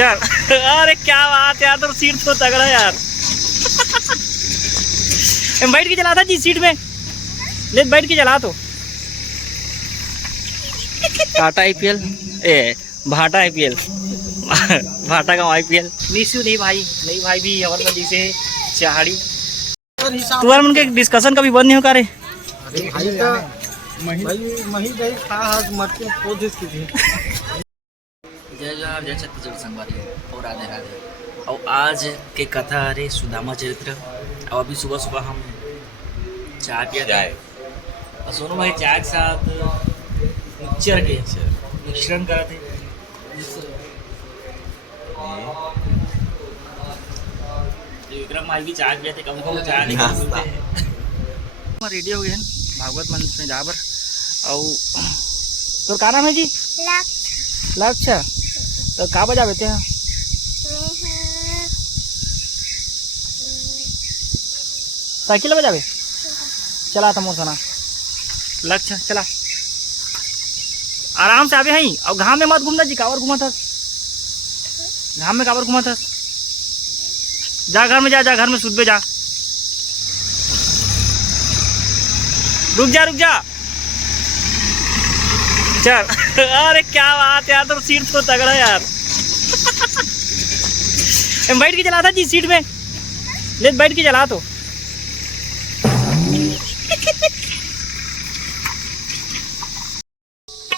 चल। अरे क्या बात यार, तो सीट तो तगड़ा यार। बैठ के चला था जी सीट में, ले बैठ के चला। तो टाटा आईपीएल भाटा आईपीएल भाटा का आईपीएल निशु नहीं भाई भी हमारे मंडी से चाहड़ी। तुम्हारे उनके डिस्कशन कभी बंद नहीं हो का रे? जय जोहार, जय छत्तीसगढ़ संगवारी और राधे राधे। और आज के कथा रे सुदामा चरित्र। और अभी सुबह सुबह हम चाय पिया थे और सोनू भाई चाय के साथ मिक्सचर के मिश्रण कर थे। विक्रम भाई भी चाय पिया थे, कम चाय नहीं पीते। रेडी हो गए हैं भागवत मंच में जाबर। और तो क्या नाम है जी? लक्ष्य। तो कहाँ बजा बेटे हैं? साइकिल बजावे चला था मोर सोना। लक्ष्य चला आराम से आवे हैं। और घाम में मत घूमना जी, कावर घुमा था घाम में, कावर घुमा था। जा घर में, जा घर में सुध पे जा। रुक जा चल। अरे क्या बात यार, तो सीट तो तगड़ा यार। बैठ के चला था जी सीट में, ले बैठ के चला। तो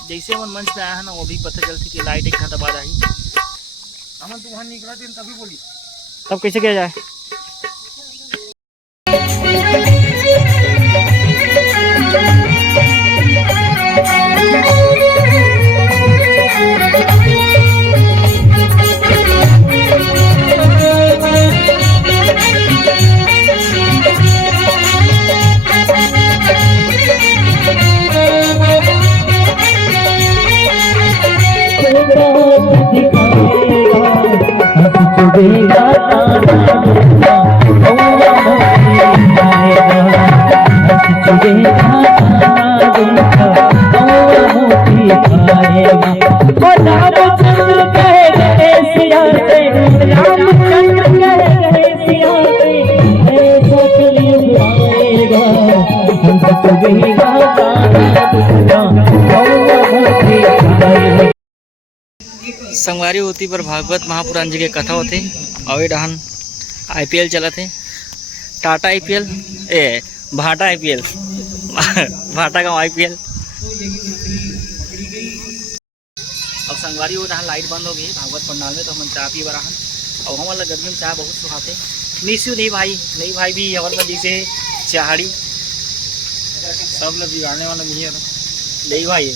जैसे हम मंच पे आया है ना, वो भी पता चलती कि लाइट एक घंटा बाद आई। अमन तू वहाँ निकला थी तभी बोली, तब कैसे किया जाए? संगवारी होती पर भागवत महापुराण जी के कथा होते। और डहन आईपीएल चला थे, टाटा आईपीएल भाटा आईपीएल भाटा का आईपीएल। अब संगवारी हो डहन लाइट बंद हो गई भागवत पंडाल में, तो हम चाय पी बराहन। और हमारा गर्मी में चाय बहुत सुहाते। निशु नहीं भाई भी हमारे मंडी से चाहड़ी। सब लोग बिगाड़ने वाला नहीं है नहीं भाई।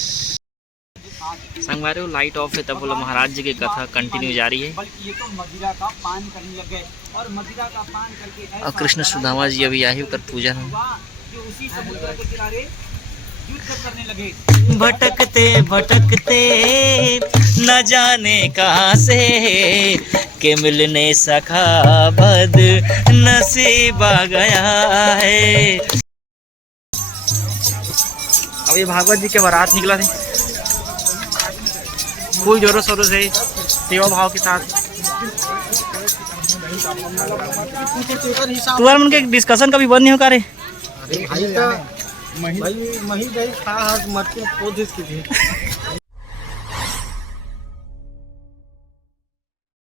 संगवारी लाइट ऑफ है, तब बोला महाराज जी की कथा कंटिन्यू जारी है। और कृष्ण सुदामा जी अभी आए कर पूजन। भटकते न जाने कहाँ से के मिलने सखा बद नसीब आ गया है। अब ये भागवत जी के बारात निकला थे, फुल जोरों शोरों से सेवा भाव के साथ। तुम्हारे उनके डिस्कशन कभी बंद नहीं हो का रे?